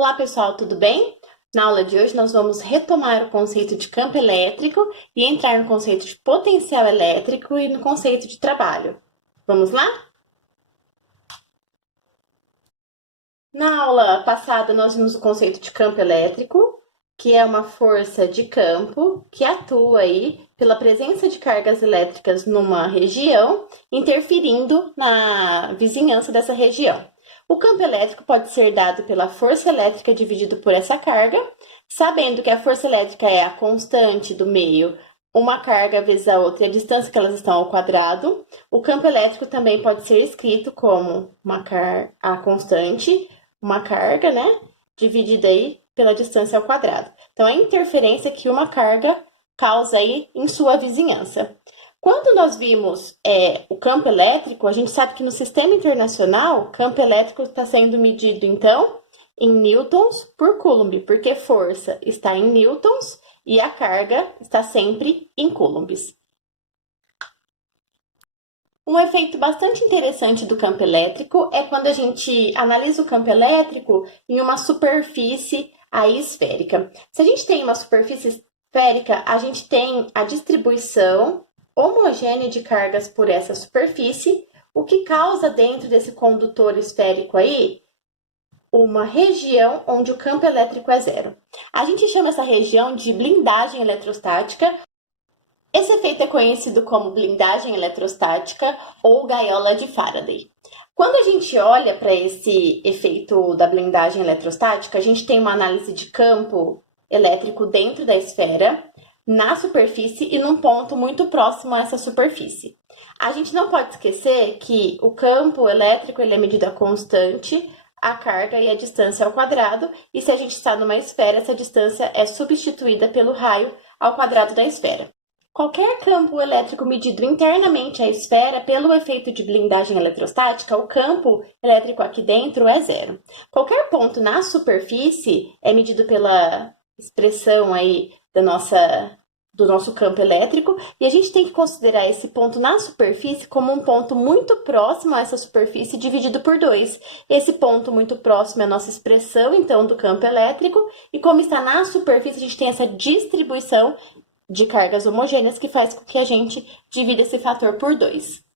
Olá pessoal, tudo bem? Na aula de hoje nós vamos retomar o conceito de campo elétrico e entrar no conceito de potencial elétrico e no conceito de trabalho. Vamos lá? Na aula passada nós vimos o conceito de campo elétrico, que é uma força de campo que atua aí pela presença de cargas elétricas numa região, interferindo na vizinhança dessa região. O campo elétrico pode ser dado pela força elétrica dividido por essa carga, sabendo que a força elétrica é a constante do meio, uma carga vezes a outra e a distância que elas estão ao quadrado. O campo elétrico também pode ser escrito como a constante, uma carga, né, dividida aí pela distância ao quadrado. Então, é a interferência que uma carga causa aí em sua vizinhança. Quando nós vimos o campo elétrico, a gente sabe que no sistema internacional, o campo elétrico está sendo medido, então, em newtons por coulomb, porque força está em newtons e a carga está sempre em coulombs. Um efeito bastante interessante do campo elétrico é quando a gente analisa o campo elétrico em uma superfície aí esférica. Se a gente tem uma superfície esférica, a gente tem a distribuição homogênea de cargas por essa superfície, o que causa dentro desse condutor esférico aí uma região onde o campo elétrico é zero. A gente chama essa região de blindagem eletrostática. Esse efeito é conhecido como blindagem eletrostática ou gaiola de Faraday. Quando a gente olha para esse efeito da blindagem eletrostática, a gente tem uma análise de campo elétrico dentro da esfera, na superfície e num ponto muito próximo a essa superfície. A gente não pode esquecer que o campo elétrico ele é medida constante, a carga e a distância ao quadrado, e se a gente está numa esfera, essa distância é substituída pelo raio ao quadrado da esfera. Qualquer campo elétrico medido internamente à esfera pelo efeito de blindagem eletrostática, o campo elétrico aqui dentro é zero. Qualquer ponto na superfície é medido pela expressão aí do nosso campo elétrico, e a gente tem que considerar esse ponto na superfície como um ponto muito próximo a essa superfície dividido por 2. Esse ponto muito próximo é a nossa expressão, então, do campo elétrico, e como está na superfície, a gente tem essa distribuição de cargas homogêneas que faz com que a gente divida esse fator por 2.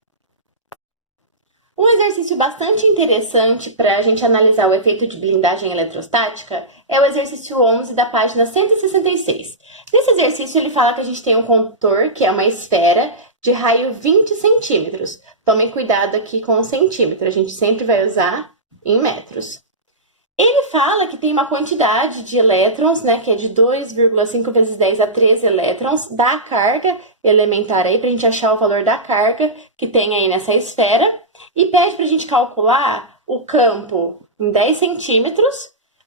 Um exercício bastante interessante para a gente analisar o efeito de blindagem eletrostática é o exercício 11 da página 166. Nesse exercício, ele fala que a gente tem um condutor, que é uma esfera, de raio 20 centímetros. Tomem cuidado aqui com o centímetro, a gente sempre vai usar em metros. Ele fala que tem uma quantidade de elétrons, né, que é de 2,5 vezes 10 a 13 elétrons da carga elementar aí, para a gente achar o valor da carga que tem aí nessa esfera, e pede para a gente calcular o campo em 10 centímetros,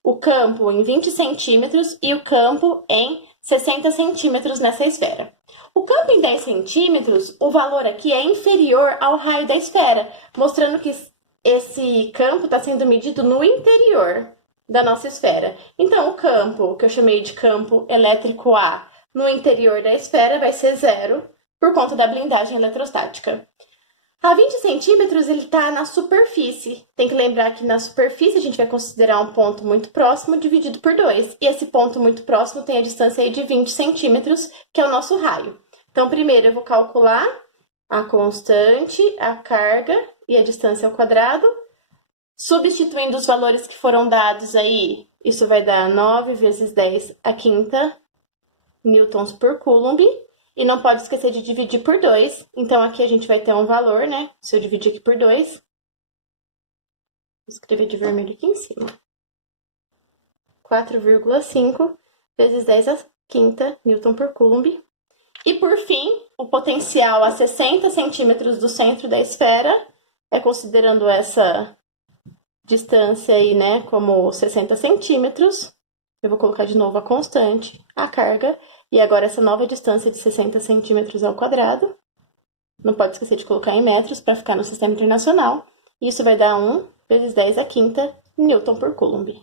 o campo em 20 centímetros e o campo em 60 centímetros nessa esfera. O campo em 10 centímetros, o valor aqui é inferior ao raio da esfera, mostrando que esse campo está sendo medido no interior da nossa esfera. Então, o campo, que eu chamei de campo elétrico A, no interior da esfera vai ser zero, por conta da blindagem eletrostática. A 20 centímetros, ele está na superfície. Tem que lembrar que na superfície a gente vai considerar um ponto muito próximo dividido por 2. E esse ponto muito próximo tem a distância aí de 20 centímetros, que é o nosso raio. Então, primeiro eu vou calcular a constante, a carga e a distância ao quadrado, substituindo os valores que foram dados aí, isso vai dar 9 vezes 10 a quinta newtons por coulomb, e não pode esquecer de dividir por 2, então aqui a gente vai ter um valor, né, se eu dividir aqui por 2, vou escrever de vermelho aqui em cima, 4,5 vezes 10 a quinta newton por coulomb. E, por fim, o potencial a 60 centímetros do centro da esfera, considerando essa distância aí, né, como 60 centímetros. Eu vou colocar de novo a constante, a carga, e agora essa nova distância de 60 centímetros ao quadrado. Não pode esquecer de colocar em metros para ficar no sistema internacional. Isso vai dar 1 vezes 10 a quinta newton por coulomb.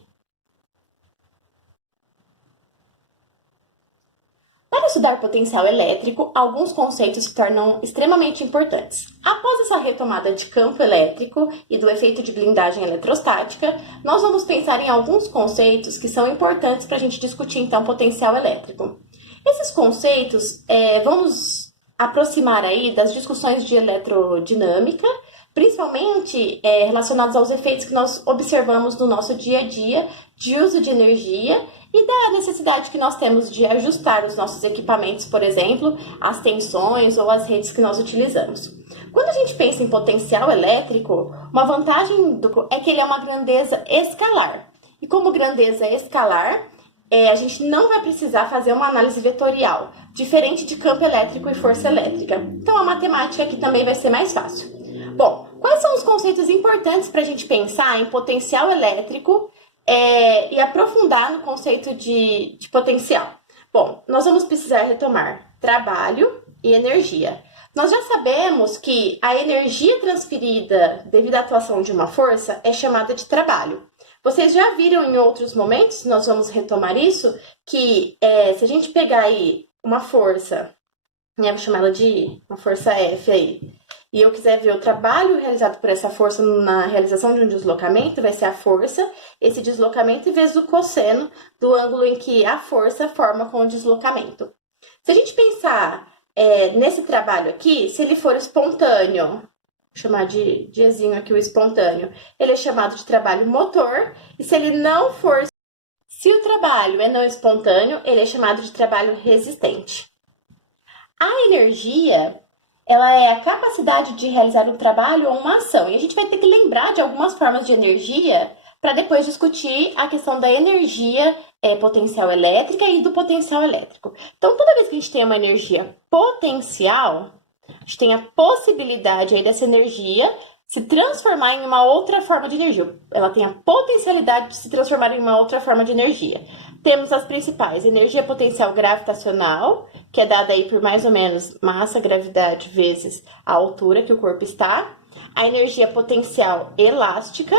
Para estudar potencial elétrico, alguns conceitos se tornam extremamente importantes. Após essa retomada de campo elétrico e do efeito de blindagem eletrostática, nós vamos pensar em alguns conceitos que são importantes para a gente discutir, então, potencial elétrico. Esses conceitos vão nos aproximar aí das discussões de eletrodinâmica, principalmente relacionados aos efeitos que nós observamos no nosso dia a dia de uso de energia e da necessidade que nós temos de ajustar os nossos equipamentos, por exemplo, as tensões ou as redes que nós utilizamos. Quando a gente pensa em potencial elétrico, uma vantagem é que ele é uma grandeza escalar. E como grandeza escalar, a gente não vai precisar fazer uma análise vetorial, diferente de campo elétrico e força elétrica. Então, a matemática aqui também vai ser mais fácil. Bom, quais são os conceitos importantes para a gente pensar em potencial elétrico e aprofundar no conceito de potencial? Bom, nós vamos precisar retomar trabalho e energia. Nós já sabemos que a energia transferida devido à atuação de uma força é chamada de trabalho. Vocês já viram em outros momentos, nós vamos retomar isso, que se a gente pegar aí uma força, vou chamar ela de uma força F aí, e eu quiser ver o trabalho realizado por essa força na realização de um deslocamento, vai ser a força, esse deslocamento vezes o cosseno do ângulo em que a força forma com o deslocamento. Se a gente pensar nesse trabalho aqui, se ele for espontâneo, vou chamar de Gzinho aqui o espontâneo, ele é chamado de trabalho motor, e se ele não for, se o trabalho é não espontâneo, ele é chamado de trabalho resistente. A energia, ela é a capacidade de realizar um trabalho ou uma ação. E a gente vai ter que lembrar de algumas formas de energia para depois discutir a questão da energia potencial elétrica e do potencial elétrico. Então, toda vez que a gente tem uma energia potencial, a gente tem a possibilidade aí dessa energia se transformar em uma outra forma de energia. Ela tem a potencialidade de se transformar em uma outra forma de energia. Temos as principais: energia potencial gravitacional, que é dada aí por mais ou menos massa, gravidade, vezes a altura que o corpo está. A energia potencial elástica,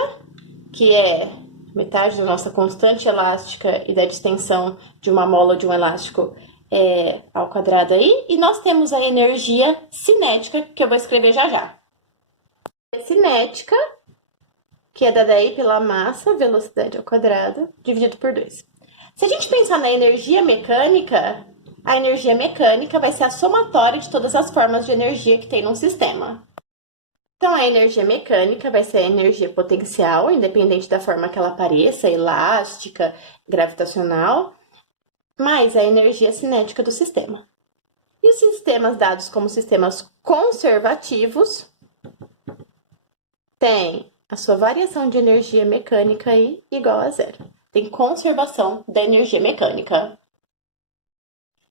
que é metade da nossa constante elástica e da distensão de uma mola de um elástico ao quadrado aí. E nós temos a energia cinética, que eu vou escrever já já. A cinética, que é dada aí pela massa, velocidade ao quadrado, dividido por 2. Se a gente pensar na energia mecânica, a energia mecânica vai ser a somatória de todas as formas de energia que tem num sistema. Então, a energia mecânica vai ser a energia potencial, independente da forma que ela apareça, elástica, gravitacional, mais a energia cinética do sistema. E os sistemas dados como sistemas conservativos têm a sua variação de energia mecânica aí igual a zero. Tem conservação da energia mecânica.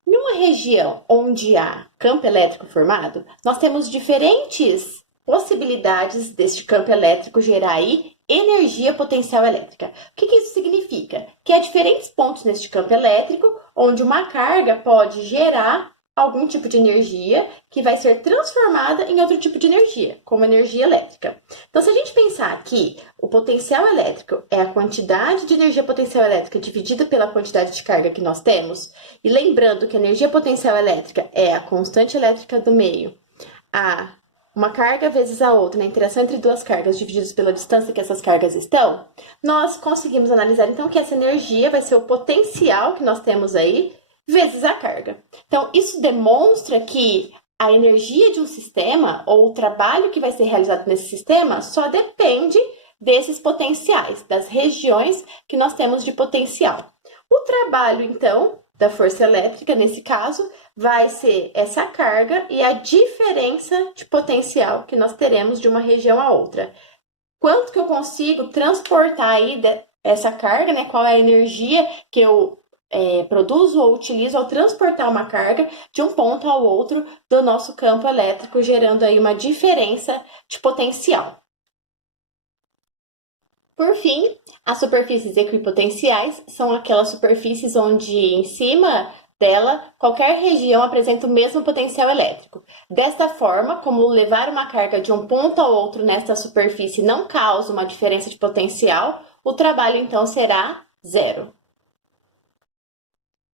Numa região onde há campo elétrico formado, nós temos diferentes possibilidades deste campo elétrico gerar aí energia potencial elétrica. O que isso significa? Que há diferentes pontos neste campo elétrico onde uma carga pode gerar algum tipo de energia que vai ser transformada em outro tipo de energia, como energia elétrica. Então, se a gente pensar que o potencial elétrico é a quantidade de energia potencial elétrica dividida pela quantidade de carga que nós temos, e lembrando que a energia potencial elétrica é a constante elétrica do meio, uma carga vezes a outra, na interação entre duas cargas divididas pela distância que essas cargas estão, nós conseguimos analisar então que essa energia vai ser o potencial que nós temos aí, vezes a carga. Então, isso demonstra que a energia de um sistema, ou o trabalho que vai ser realizado nesse sistema, só depende desses potenciais, das regiões que nós temos de potencial. O trabalho, então, da força elétrica, nesse caso, vai ser essa carga e a diferença de potencial que nós teremos de uma região a outra. Quanto que eu consigo transportar aí essa carga, né? Qual é a energia que eu produzo ou utilizo ao transportar uma carga de um ponto ao outro do nosso campo elétrico, gerando aí uma diferença de potencial. Por fim, as superfícies equipotenciais são aquelas superfícies onde em cima dela qualquer região apresenta o mesmo potencial elétrico. Desta forma, como levar uma carga de um ponto ao outro nesta superfície não causa uma diferença de potencial, o trabalho então será zero.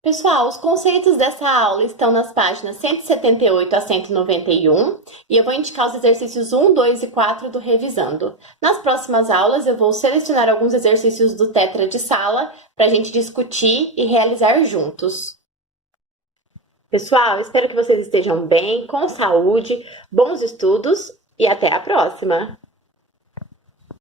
Pessoal, os conceitos dessa aula estão nas páginas 178 a 191 e eu vou indicar os exercícios 1, 2 e 4 do Revisando. Nas próximas aulas, eu vou selecionar alguns exercícios do Tetra de Sala para a gente discutir e realizar juntos. Pessoal, espero que vocês estejam bem, com saúde, bons estudos e até a próxima!